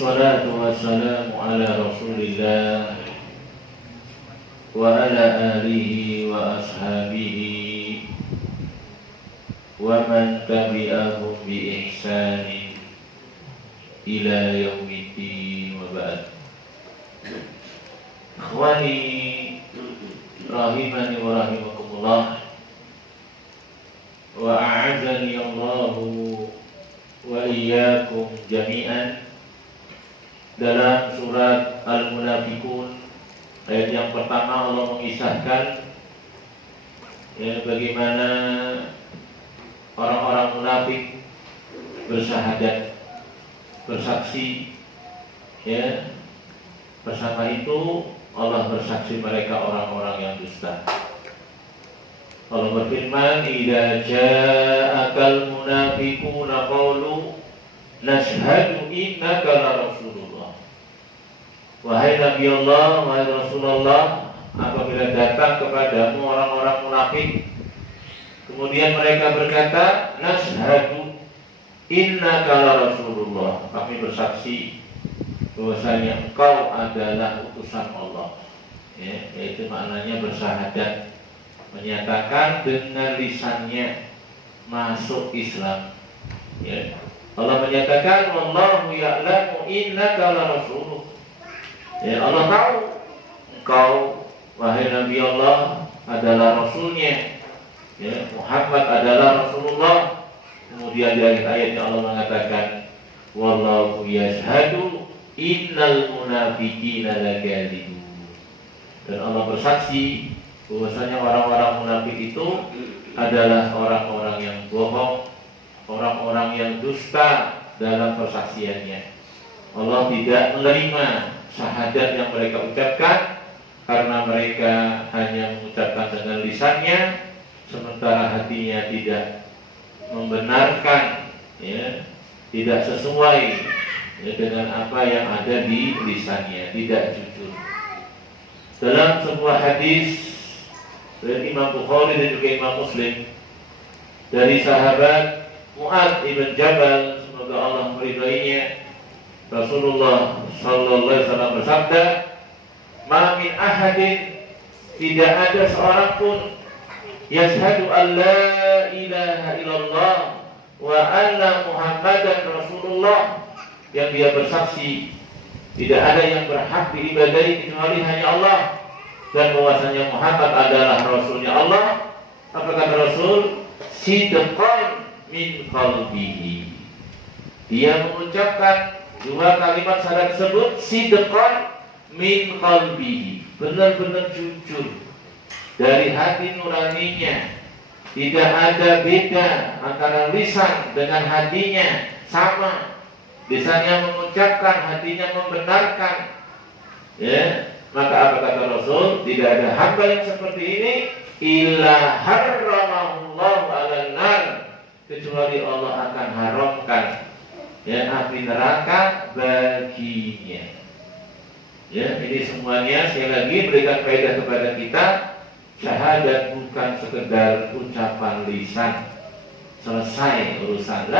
Wassalatu wassalamu ala Rasulillah wa ala alihi wa ashabihi wa man tabi'ahum bi ihsanin ila yaumiddin wa ba'd. Ikhwani rahimani wa rahimakumullah, wa a'adzani Allahu wa iyyakum jami'an. Dalam surat Al-Munafiqun ayat yang pertama Allah mengisahkan bagaimana orang-orang munafik bersyahadat, bersaksi, bersama itu Allah bersaksi mereka orang-orang yang dusta. Allah berfirman, "Idza ja'akal munafiquna qalu nashhadu innaka la rasulullah." Wahai Nabi Allah, wahai Rasulullah, apabila datang kepadamu orang-orang munafik, kemudian mereka berkata, nashhadu innaka la rasulullah, kami bersaksi bahwasanya engkau adalah utusan Allah. Yaitu maknanya bersyahadat, menyatakan dengan lisannya masuk Islam. Allah menyatakan, wallahu ya'lamu innaka la rasulullah. Allah tahu engkau, wahai Nabi Allah, adalah Rasulnya. Muhammad adalah Rasulullah. Kemudian di akhir ayatnya Allah mengatakan, wallahu yashhadu innal munafiqina lakadzibun. Dan Allah bersaksi bahwasanya orang-orang munafik itu adalah orang-orang yang bohong, orang-orang yang dusta dalam persaksiannya. Allah tidak menerima syahadat yang mereka ucapkan karena mereka hanya mengucapkan dengan lisannya, sementara hatinya tidak membenarkan, tidak sesuai dengan apa yang ada di lisannya, tidak jujur. Dalam sebuah hadis dari Imam Bukhari dan juga Imam Muslim dari sahabat Mu'adz ibn Jabal, semoga Allah meridhoinya, Rasulullah sallallahu alaihi wasallam bersabda, "Ma min ahadin, tidak ada seorang pun yashhadu an la ilaha illallah wa anna Muhammadan Rasulullah, yang dia bersaksi tidak ada yang berhak diibadahi kecuali hanya Allah dan bahwasanya Muhammad adalah Rasulnya Allah." Apa kata Rasul? Sidqan min qalbihi. Dia mengucapkan dua kalimat syahadat tersebut, sidqan min qalbihi, benar-benar jujur dari hati nuraninya. Tidak ada beda antara lisan dengan hatinya, sama. Lisannya mengucapkan, hatinya membenarkan. Maka apa kata Rasul? Tidak ada hamba yang seperti ini illa harramahullahu 'alan nar, kecuali Allah akan haramkan api neraka baginya. Ini semuanya sekali lagi berikan faedah kepada kita. Syahadat bukan sekedar ucapan lisan, selesai urusan.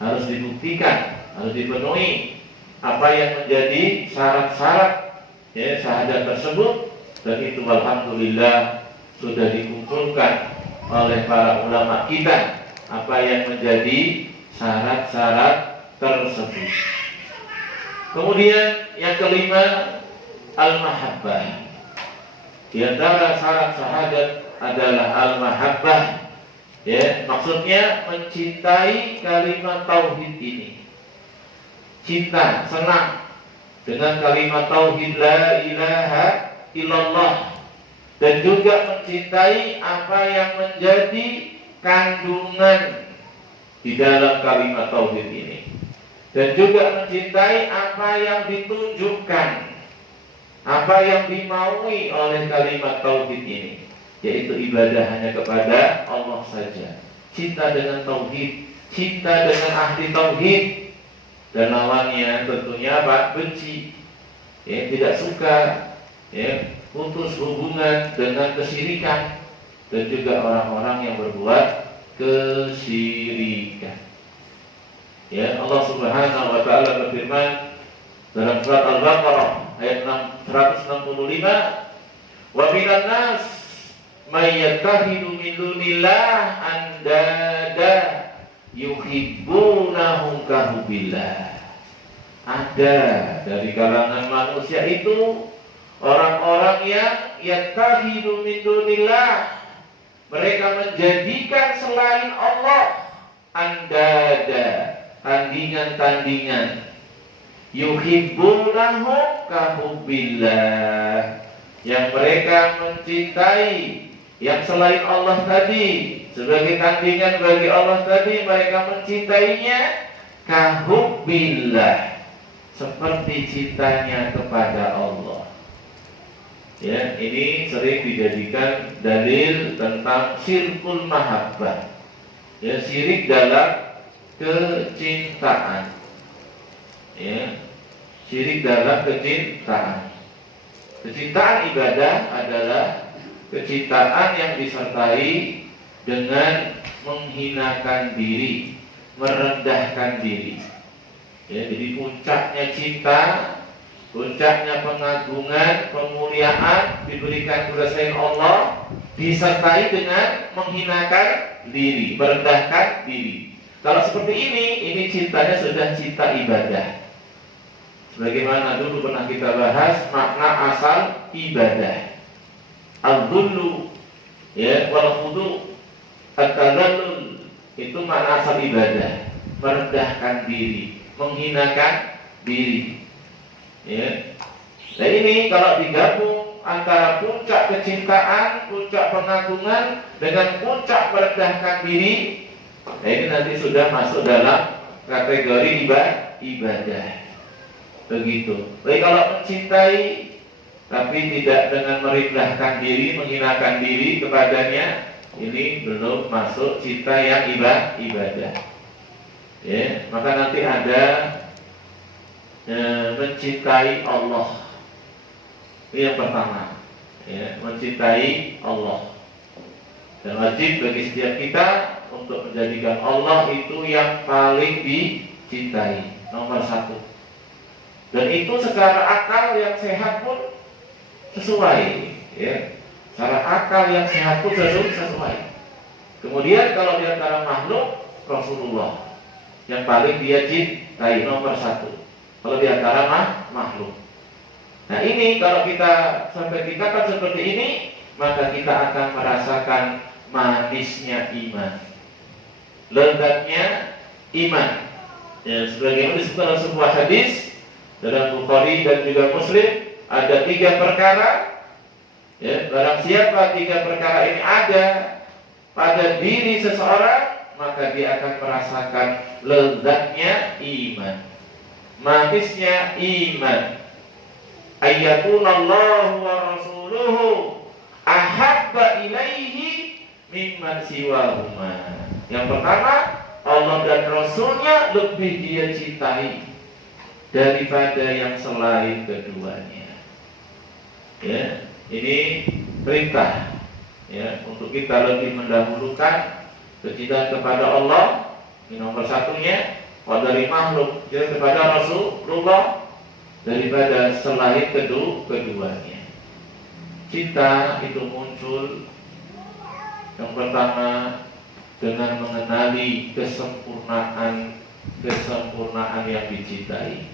Harus dibuktikan, harus dipenuhi apa yang menjadi syarat-syarat syahadat tersebut. Dan itu alhamdulillah sudah dikumpulkan oleh para ulama kita apa yang menjadi syarat-syarat tersebut. Kemudian yang kelima, al-mahabbah. Di antara syarat syahadat adalah al-mahabbah. Maksudnya mencintai kalimat tauhid ini. Cinta, senang dengan kalimat tauhid la ilaha illallah, dan juga mencintai apa yang menjadi kandungan di dalam kalimat tauhid ini, dan juga mencintai apa yang ditunjukkan, apa yang dimaui oleh kalimat tauhid ini, yaitu ibadah hanya kepada Allah saja. Cinta dengan tauhid, cinta dengan ahli tauhid, dan lawannya tentunya apa? Benci, tidak suka, putus hubungan dengan kesyirikan, dan juga orang-orang yang berbuat kesyirikan. Ya, Allah Subhanahu wa taala berfirman, Dalam surat Al-Baqarah ayat 165, wa minan nas may yattakhidhu min dunillah andada yuhibbunahum ka hubbillah. Ada dari kalangan manusia itu orang-orang yang yattakhidhu min dunillah, mereka menjadikan selain Allah andada, tandingan-tandingan, yuhibbunahum ka hubbillah, yang mereka mencintai yang selain Allah tadi sebagai tandingan bagi Allah tadi, mereka mencintainya ka hubbillah, seperti cintanya kepada Allah. Ya, ini sering dijadikan dalil tentang syirkul mahabbah. Ya, syirik dalam kecintaan. Ya, syirik dalam kecintaan. Kecintaan ibadah adalah kecintaan yang disertai dengan menghinakan diri, merendahkan diri. Ya, jadi puncaknya cinta, puncaknya pengagungan, pemuliaan diberikan kepada selain Allah disertai dengan menghinakan diri, merendahkan diri. Kalau seperti ini cintanya sudah cinta ibadah. Sebagaimana dulu pernah kita bahas makna asal ibadah. Al-dhullu, ya, wal khudu, at-tadallul, itu makna asal ibadah, merendahkan diri, menghinakan diri. Ya. Nah ini kalau digabung antara puncak kecintaan, puncak pengagungan dengan puncak merendahkan diri, nah ini nanti sudah masuk dalam kategori ibadah. Begitu. Tapi kalau mencintai tapi tidak dengan merendahkan diri, menghinakan diri kepadanya, ini belum masuk cinta yang ibadah. Ya, maka nanti ada mencintai Allah. Ini yang pertama, ya, mencintai Allah. Dan wajib bagi setiap kita untuk menjadikan Allah itu yang paling dicintai, nomor satu. Dan itu secara akal yang sehat pun sesuai, ya. Secara akal yang sehat pun sesuai. Kemudian kalau di antara makhluk, Rasulullah yang paling dia cintai, nomor satu. Kalau di antara makhluk. Nah ini kalau kita sampai tingkatan seperti ini, maka kita akan merasakan manisnya iman, lezatnya iman. Ya, sebagaimana disebut dalam sebuah hadis dalam Bukhari dan juga Muslim, ada 3 perkara. Ya, barang siapa 3 perkara ini ada pada diri seseorang, maka dia akan merasakan lezatnya iman, manisnya iman. Ayyakunallahu wa rasuluhu ahabba ilaihi mimman siwahuma. Yang pertama, Allah dan Rasulnya lebih dia cintai daripada yang selain keduanya. Ya, ini perintah, ya, untuk kita lebih mendahulukan kecintaan kepada Allah. Ini nomor satunya. Kalau dari makhluk, ya, kepada Rasulullah daripada selain keduanya. Cinta itu muncul yang pertama dengan mengenali kesempurnaan yang dicintai.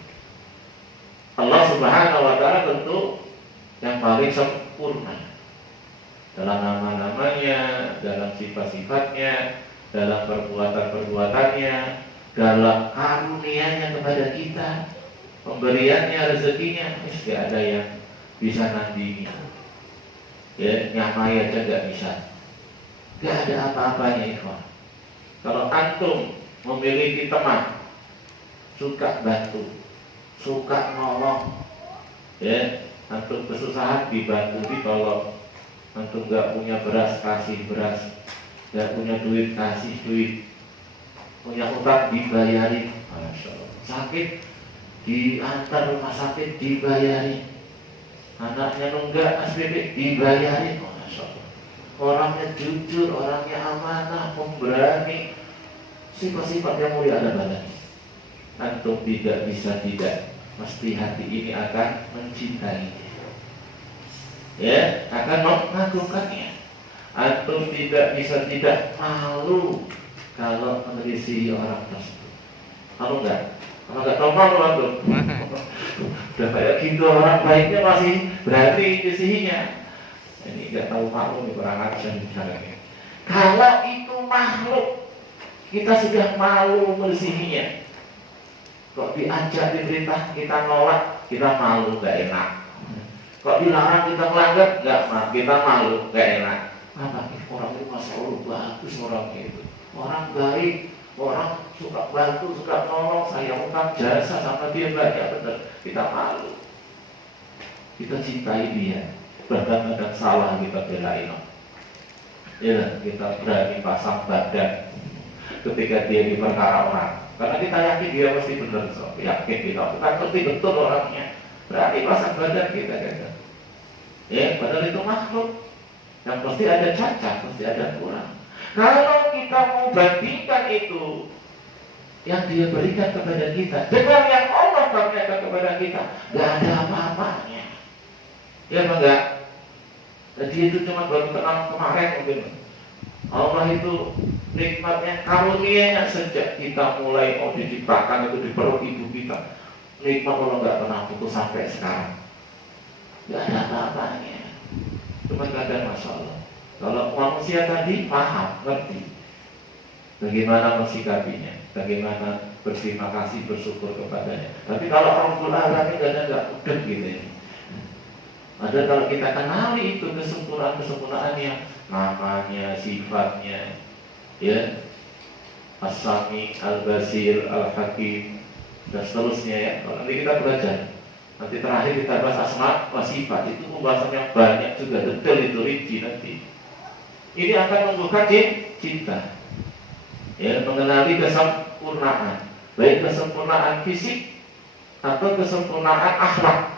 Allah Subhanahu wa ta'ala tentu yang paling sempurna dalam nama-namanya, dalam sifat-sifatnya, dalam perbuatan-perbuatannya, dalam karunia-Nya kepada kita, pemberiannya, rezekinya, tidak ada yang bisa nandingi. Ya, nyamai aja nggak bisa. Nggak ada apa-apanya, ikhwan. Kalau antum memiliki teman, suka bantu, suka nolong, ya, antum kesusahan dibantu, ditolong. Antum nggak punya beras, kasih beras. Nggak punya duit, kasih duit. Punya utang, dibayarin. Masya Allah. Sakit, diantar rumah sakit, dibayarin. Anaknya nunggak SPP, dibayarin. Masya Allah. Orangnya jujur, orangnya amanah, pemberani, sifat-sifat yang mulia ada banyak. Antum tidak bisa tidak mesti hati ini akan mencintai, ya, akan mengagungkannya. Antum tidak bisa tidak malu kalau merisihi orang tersebut. Malu nggak? Kalau nggak tahu malu antum. Udah kayak gitu orang baiknya masih berani merisihinya. Ini nggak tahu malu nih, kurang ajar bicaranya. Kalau itu makhluk, kita sudah malu merisihinya. Kok diajak diperintah kita nolak, kita malu, nggak enak. Kok dilarang kita melanggar, kita malu, nggak enak. Apa? Orang itu masa Allah bagus orang itu, orang baik, orang suka bantu, suka nolong, saya utang jasa sama dia banyak, benar. Kita malu, kita cintai dia, bahkan kadang salah kita belain. Ya, kita berani pasang badan ketika dia di perkara orang, karena kita yakin dia pasti benar, so. Yakin kita ngerti betul orangnya, berani pasang badan kita kan. Ya, padahal itu makhluk yang pasti ada cacat, pasti ada kurang. Kalau kita mau bandingkan itu yang dia berikan kepada kita dengan yang Allah berikan kepada kita, nggak ada apa-apanya. Ya enggak? Jadi itu cuma baru kenal kemarin mungkin. Allah itu nikmatnya, karunia-Nya sejak kita mulai diciptakan itu di perut ibu kita. Nikmat Allah nggak pernah putus sampai sekarang. Nggak ada apa-apanya. Cuma kadang masalah. Kalau manusia tadi paham, ngerti bagaimana mensikapinya, bagaimana berterima kasih, bersyukur kepadanya. Tapi kalau Rabbul Alamin kadang nggak udah gitu ya. Ada kalau kita kenali itu kesempurnaan-kesempurnaannya, namanya, sifatnya, ya, As-Sami, Al-Basir, Al-Hakim, dan seterusnya ya. Kalau nanti kita belajar. Nanti terakhir kita bahas asma wa sifat, itu pembahasan yang banyak juga, detail itu rinci nanti. Ini akan membuka cinta, ya, mengenali kesempurnaan, baik kesempurnaan fisik atau kesempurnaan akhlak.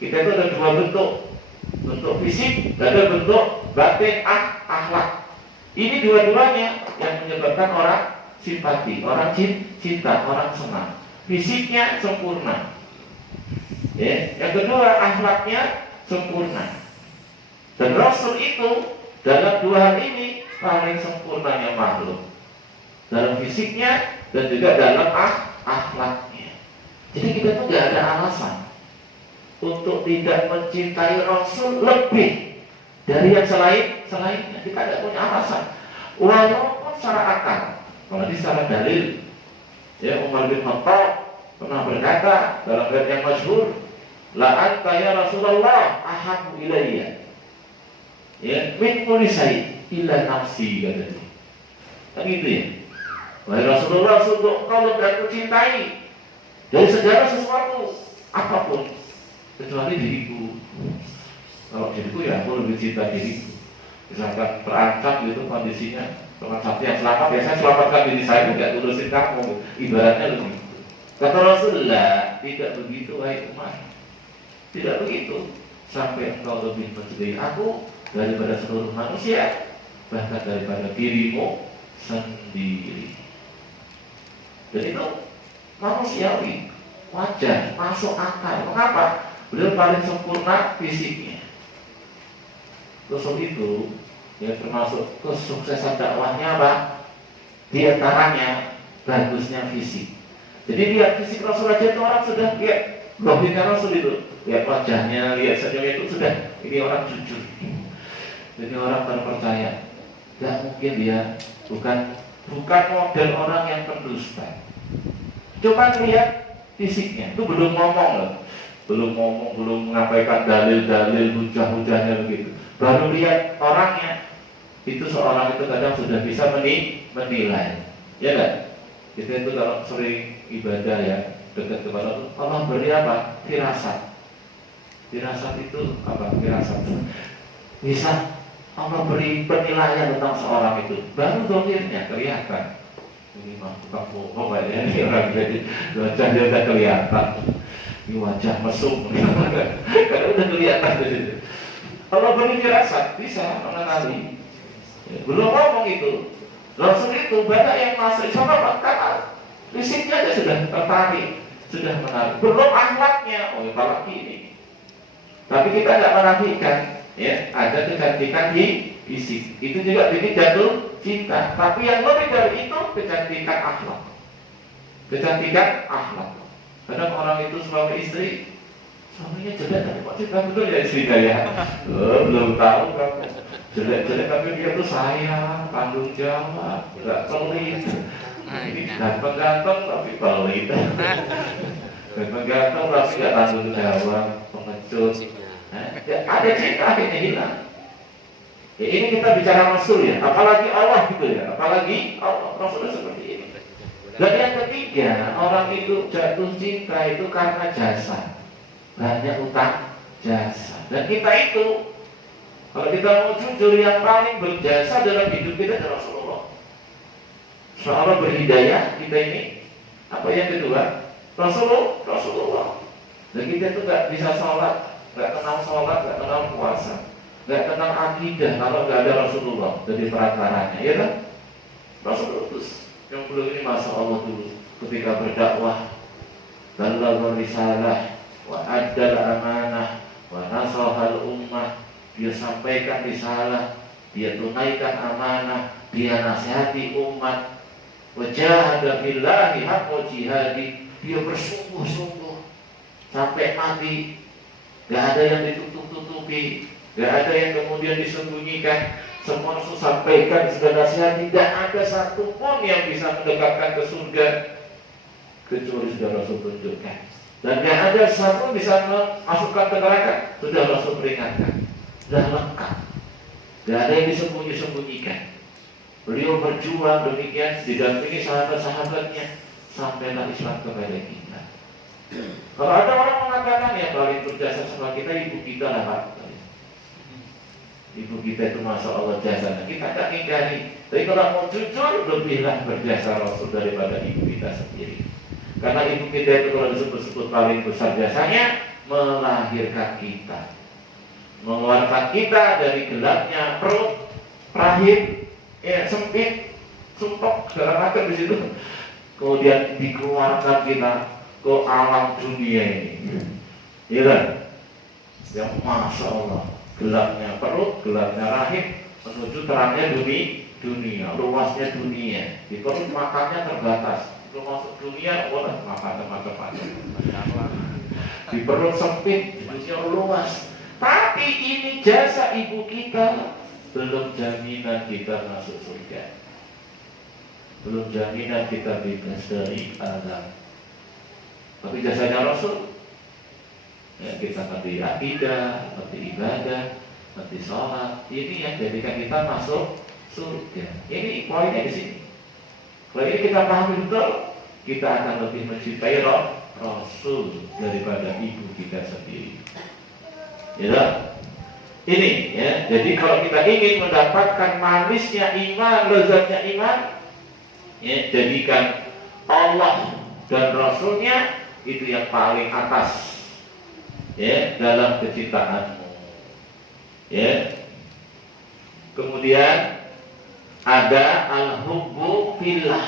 Kita itu ada dua bentuk fisik dan ada bentuk batin akhlak. Ini dua-duanya yang menyebabkan orang simpati, orang cinta, orang senang. Fisiknya sempurna. Ya, yang kedua akhlaknya sempurna. Dan Rasul itu dalam dua hal ini paling sempurnanya makhluk, dalam fisiknya dan juga dalam akhlaknya. Jadi kita tuh gak ada alasan untuk tidak mencintai Rasul lebih dari yang selainnya. Kita tidak punya alasan, walaupun secara akal, apalagi secara dalil. Ya, Umar bin Khattab pernah berkata dalam riwayat yang masyhur, la anta ya Rasulullah ahabbu ilayya, ya, min kulli syai illa nafsi, katanya. Kan gitu ya. Wahai Rasulullah, sungguh kau lebih aku cintai dari segala sesuatu apapun kecuali diriku. Kalau diriku ya aku lebih cinta diriku. Misalkan terancam gitu kondisinya, teman satu yang selamat, ya saya selamatkan diri saya, tidak urusin kamu. Ibaratnya begitu. Kata Rasulullah, tidak begitu wahai Umar. Tidak begitu. Sampai engkau lebih mencintai aku daripada seluruh manusia, bahkan daripada dirimu sendiri. Dan itu manusiawi, wajar, masuk akal. Mengapa? Beliau paling sempurna fisiknya. Rasul itu ya termasuk kesuksesan dakwahnya apa? Di antaranya bagusnya fisik. Jadi lihat fisik Rasul aja itu orang sudah lihat goblingnya Rasul itu, lihat wajahnya, lihat senyumnya itu sudah, ini orang jujur, ini orang terpercaya. Gak mungkin dia bukan model orang yang pendusta. Coba lihat fisiknya, itu belum ngomong loh, belum menyampaikan dalil-dalil hujah-hujahnya begitu. Baru lihat orangnya, itu seorang itu kadang sudah bisa menilai, ya kan? Kita itu kalau sering ibadah ya dekat kepada Allah, Allah beri apa? Firasat. Firasat itu apa? Firasat. Bisa Allah beri penilaian tentang seorang itu, baru dohirnya kelihatan. Ini mah bukan bohong ya, ini orang jadi wajahnya udah kelihatan. Ini wajah mesum, karena udah kelihatan dari situ. Allah beri firasat, bisa mengenali. Ya, belum ngomong itu. Rasul itu banyak yang masuk sama karena fisiknya aja sudah tertarik. sudah menaruh. Belum akhlaknya, apalagi ini. Tapi kita nggak menafikan, ya, ada kecantikan di fisik. Itu juga bikin jatuh cinta. Tapi yang lebih dari itu kecantikan akhlak. Kecantikan akhlak. Kadang orang itu suami istri, suaminya jelek tapi kok cinta betul ya istrinya ya. Belum tahu kamu. Jelek-jelek tapi dia tuh sayang, tanggung jawab, nggak pelit. Ganteng-ganteng tapi pelit. Ganteng-ganteng tapi nggak tanggung jawab, pengecut. Ada cinta akhirnya hilang. Ya, ini kita bicara Rasul ya, apalagi Allah gitu ya, apalagi Allah, Rasulnya seperti ini. Dan yang ketiga, orang itu jatuh cinta itu karena jasa, banyak utang jasa. Dan kita itu, kalau kita mau jujur, yang paling berjasa dalam hidup kita adalah Rasulullah. Seorang berhidayah kita ini, apa yang kedua? Rasulullah. Dan kita itu nggak bisa sholat, nggak kenal sholat, nggak kenal puasa, nggak kenal akidah kalau nggak ada Rasulullah jadi perakaranya, ya kan? Rasulullah terus yang belum ini masa Allah dulu ketika berdakwah, balagha risalah wa addal amanah wa nasahal ummah, dia sampaikan risalah, dia tunaikan amanah, dia nasihati umat, wa jahada fillahi haqqa jihadi, dia bersungguh-sungguh sampai mati. Gak ada yang ditutup-tutupi, gak ada yang kemudian disembunyikan. Semua Rasul sampaikan, sudah nasihat. Tidak ada satupun yang bisa mendekatkan ke surga kecuali sudah Rasul tunjukkan. Dan gak ada satu bisa masukkan ke neraka, sudah Rasul peringatkan. Sudah lengkap, gak ada yang disembunyi-sembunyikan. Beliau berjuang demikian, didampingi sahabat-sahabatnya, sampailah Islam kepada kita. Kalau ada orang mengatakan yang paling berjasa sama kita ibu kita lah Pak, ibu kita itu masya Allah jasanya, kita tak ingkari. Tapi kalau mau jujur, lebihlah berjasa Rasul daripada ibu kita sendiri. Karena ibu kita itu kalau disebut-sebut paling besar jasanya, melahirkan kita, mengeluarkan kita dari gelapnya perut, rahim, ya sempit, sumpek dalam akhir di situ. Kemudian dikeluarkan kita ke alam dunia ini, ya kan? Yang masya Allah, gelapnya perut, gelapnya rahim, menuju terangnya dunia, luasnya dunia. Di perut makannya terbatas, itu masuk dunia, makan macam-macam. Di perut sempit, dunia luas. Tapi ini jasa ibu kita, belum jaminan kita masuk surga, belum jaminan kita bebas dari azab. Tapi jasanya Rasul, ya, kita ngerti akidah, ngerti ibadah, ngerti sholat, ini yang jadikan kita masuk surga. Ini poinnya di sini. Kalau ini kita pahami betul, kita akan lebih mencintai Rasul daripada ibu kita sendiri. Ya, ini ya. Jadi kalau kita ingin mendapatkan manisnya iman, lezatnya iman, ya, jadikan Allah dan Rasulnya itu yang paling atas, ya, dalam kecintaanmu, ya. Kemudian ada al-hubbu fillah.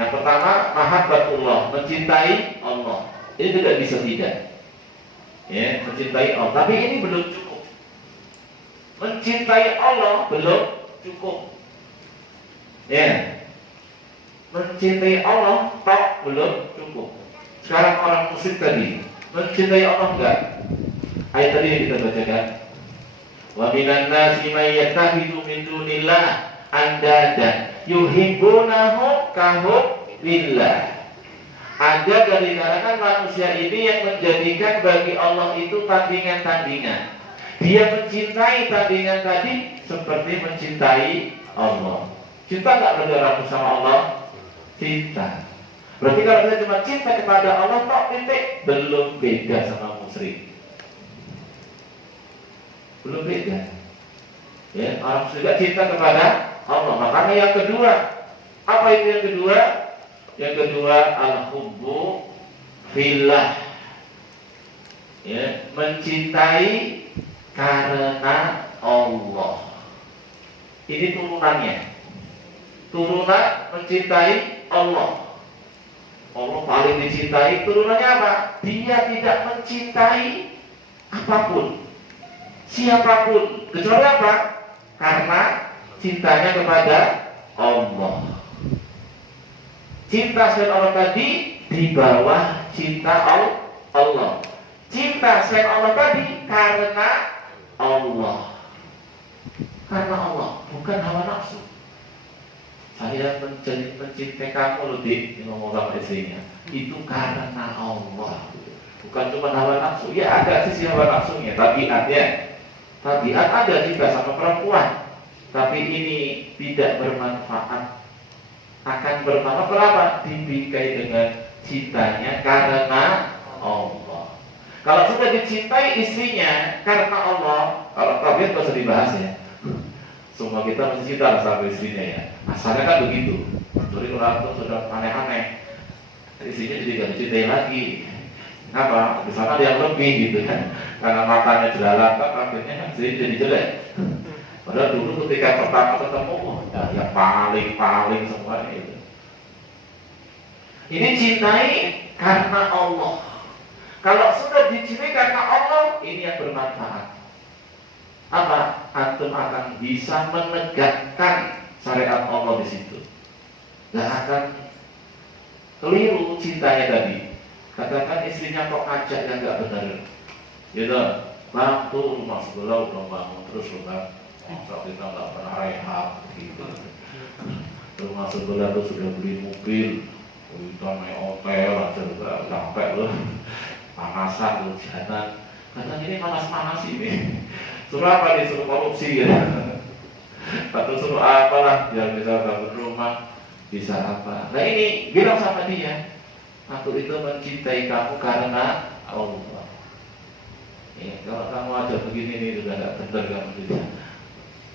Yang pertama mahabbatullah, mencintai Allah. Ini tidak bisa tidak, ya, mencintai Allah. Tapi ini belum cukup. Mencintai Allah belum cukup, ya. Mencintai Allah tak belum cukup. Sekarang orang musyrik tadi mencintai Allah enggak? Ayat tadi yang kita bacakan, wa minan nasi may yattakhidhu min dunillah andada yuhibbunahu kahubbillah. Ada dari kalangan manusia ini yang menjadikan bagi Allah itu tandingan-tandingan. Dia mencintai tandingan tadi seperti mencintai Allah. Cinta enggak berarti orang bersama Allah? Cinta. Berarti kalau kita cuma cinta kepada Allah tok titik, belum beda sama musyrik. Belum beda. Ya, orang juga cinta kepada Allah. Makanya yang kedua, apa itu yang kedua? Yang kedua al-hubbu fillah. Ya, mencintai karena Allah. Ini turunannya. Turunan mencintai Allah. Allah paling dicintai, turunannya apa? Dia tidak mencintai apapun, siapapun, kecuali apa? Karena cintanya kepada Allah. Cinta selain Allah tadi di bawah cinta Allah. Cinta selain Allah tadi karena Allah. Karena Allah, bukan hawa nafsu. Saya mencintai kamu loh, Dik, ngomong sama istrinya. Itu karena Allah. Bukan cuma hawa nafsu. Ya ada sisi hawa nafsunya, tabiatnya. Tabiat ada juga sama perempuan. Tapi ini tidak bermanfaat. Akan bermanfaat kenapa? Dibingkai dengan cintanya karena Allah. Kalau sudah dicintai istrinya karena Allah, kalau tabiat nggak usah dibahas ya. Semua kita mesti cinta sama istrinya ya. Asalnya kan begitu. Jadi orang tuh sudah aneh-aneh, istrinya jadi gak dicintai lagi. Kenapa? Di sana dia lebih gitu kan. Karena matanya jelalatan, akhirnya kan istrinya jadi jelek. Padahal dulu ketika pertama ketemu, ya yang paling semuanya itu. Ini cintai karena Allah. Kalau sudah dicintai karena Allah, ini yang bermanfaat. Apa? Antum akan bisa menegakkan syariat Allah di situ. Gak akan keliru cintanya tadi. Katakan istrinya kok ngajak yang gak benar, gitu. Bang, tuh rumah sebelah udah bangun terus loh bang. Masa kita gak pernah rehat gitu. Rumah sebelah tuh sudah beli mobil, kita naik hotel aja udah sampai loh. Panasan loh jalan. Katanya ini panas-panas ini. Suruh apa nih? Suruh korupsi ya. Atau suruh apalah biar bisa bangun rumah, bisa apa. Nah ini bilang sama dia, aku itu mencintai kamu karena Allah. Ya, kalau kamu aja begini nih sudah gak benar kamu bisa.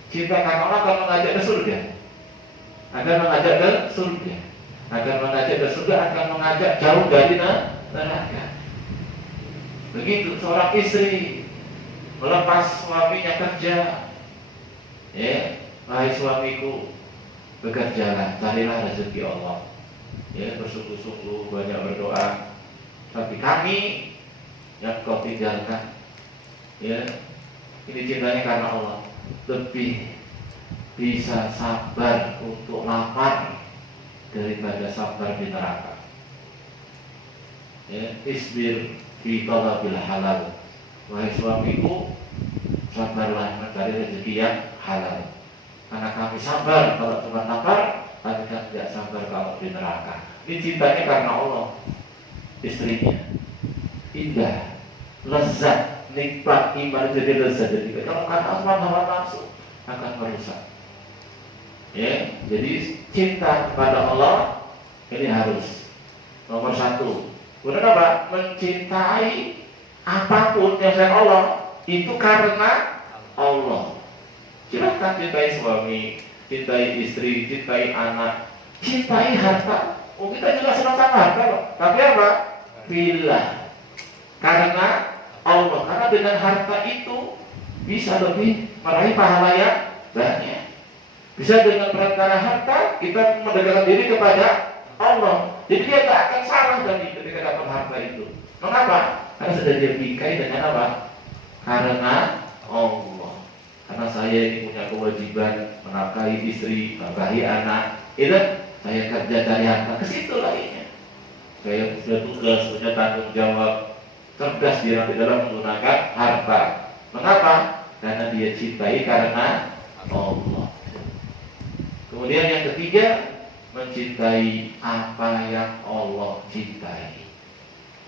Cinta karena Allah akan mengajak ke surga. Akan mengajak ke surga. Akan mengajak ke surga, akan mengajak jauh dari neraka. Begitu seorang istri melepas suaminya kerja, ya, wahai suamiku, bekerjalah, carilah rezeki Allah, ya, bersungguh-sungguh banyak berdoa. Tapi kami yang kau tinggalkan, ya, ini cintanya karena Allah, lebih bisa sabar untuk lapar daripada sabar di neraka. Ya, isbir fi talabil halal. Wahai suamiku, sabarlah mencari rezeki yang halal. Karena kami sabar kalau cuma lapar, kami kan tidak sabar kalau di neraka. Ini cintanya karena Allah. Istrinya indah, lezat, nikmat, iman jadi lezat. Jadi kalau karena cuma hawa nafsu akan merusak. Ya, jadi cinta kepada Allah ini harus nomor satu. Kemudian apa? Mencintai apapun yang selain Allah itu karena Allah. Silahkan cintai suami, cintai istri, cintai anak, cintai harta. Oh, kita juga senang sama harta loh. Tapi apa? Bila karena Allah. Karena dengan harta itu bisa lebih meraih pahala yang banyak. Bisa dengan perantara harta kita mendekatkan diri kepada Allah. Jadi dia tak akan salah dari ketika dapat harta itu. Mengapa? Karena sudah dibingkai dengan apa? Karena Allah. Karena saya ini punya kewajiban menafkahi istri, menafkahi anak. Itu saya kerja cari harta. Ke situ lainnya. Saya punya tugas, punya tanggung jawab. Cerdas dia nanti dalam menggunakan harta. Mengapa? Karena dia cintai karena Allah. Kemudian yang ketiga, mencintai apa yang Allah cintai,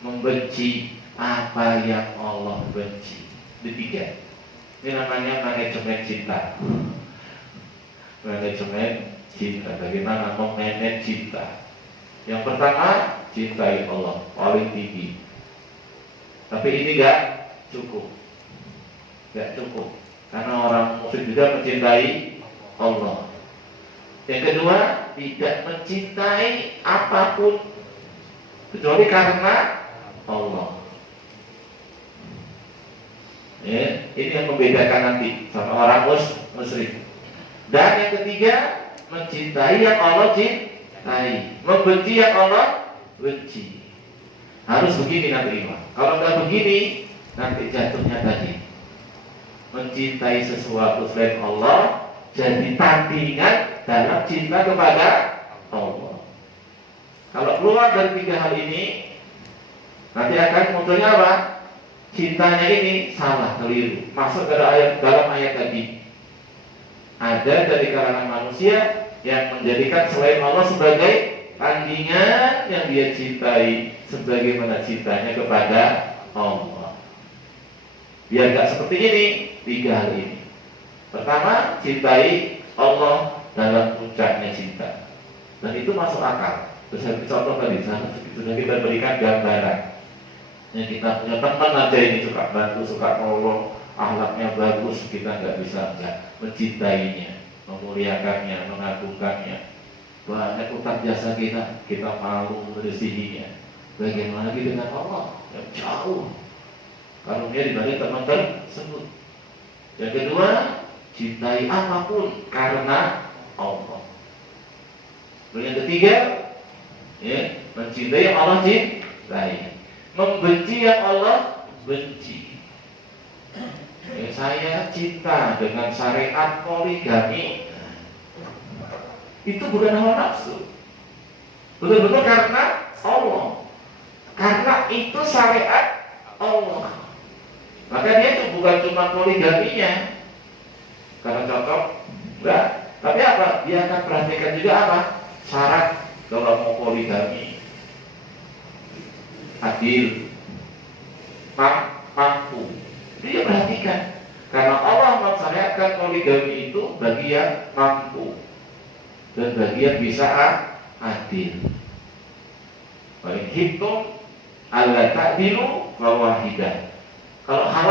membenci apa yang Allah benci. Ketiga, ini namanya manajemen cinta. Manajemen cinta, bagaimana memanage cinta. Yang pertama, cintai Allah paling tinggi. Tapi ini gak cukup, karena orang muslim juga mencintai Allah. Yang kedua, tidak mencintai apapun kecuali karena Allah. Ya, ini yang membedakan nanti sama orang musyrik. Dan yang ketiga, mencintai yang Allah cintai, membenci yang Allah benci. Harus begini nanti iman. Kalau nggak begini, nanti jatuhnya tadi mencintai sesuatu selain Allah, jadi tandingan dalam cinta kepada Allah. Kalau keluar dari 3 hal ini, nanti akan munculnya apa? Cintanya ini salah, keliru. Masuk dalam ayat tadi. Ada dari kalangan manusia yang menjadikan selain Allah sebagai tandingan yang dia cintai, sebagaimana cintanya kepada Allah. Biar gak seperti ini, 3 hal ini. Pertama, cintai Allah dalam puncaknya cinta, dan itu masuk akal. Terus contoh tadi, sudah kita berikan gambaran. Yang kita punya teman aja ini suka bantu, suka nolong, akhlaknya bagus, kita nggak bisa enggak mencintainya, memuliakannya, mengagungkannya. Banyak utang jasa kita malu meresihinya. Bagaimana lagi dengan Allah yang jauh karunia dibanding teman tersebut. Yang kedua, cintai apapun karena Allah. Yang ketiga, ya, mencintai yang Allah cintai, membenci yang Allah benci. Ya, saya cinta dengan syariat poligami, itu bukan hawa nafsu, betul-betul karena Allah, karena itu syariat Allah. Maka dia itu bukan cuma poligaminya karena cocok, enggak. Tapi apa? Dia akan perhatikan juga apa? Syarat kalau mau poligami, adil, mampu. Dia perhatikan, karena Allah mensyariatkan poligami itu bagi yang mampu dan bagi yang bisa adil. Paling hitung ala ta'dilu fawahidah. Kalau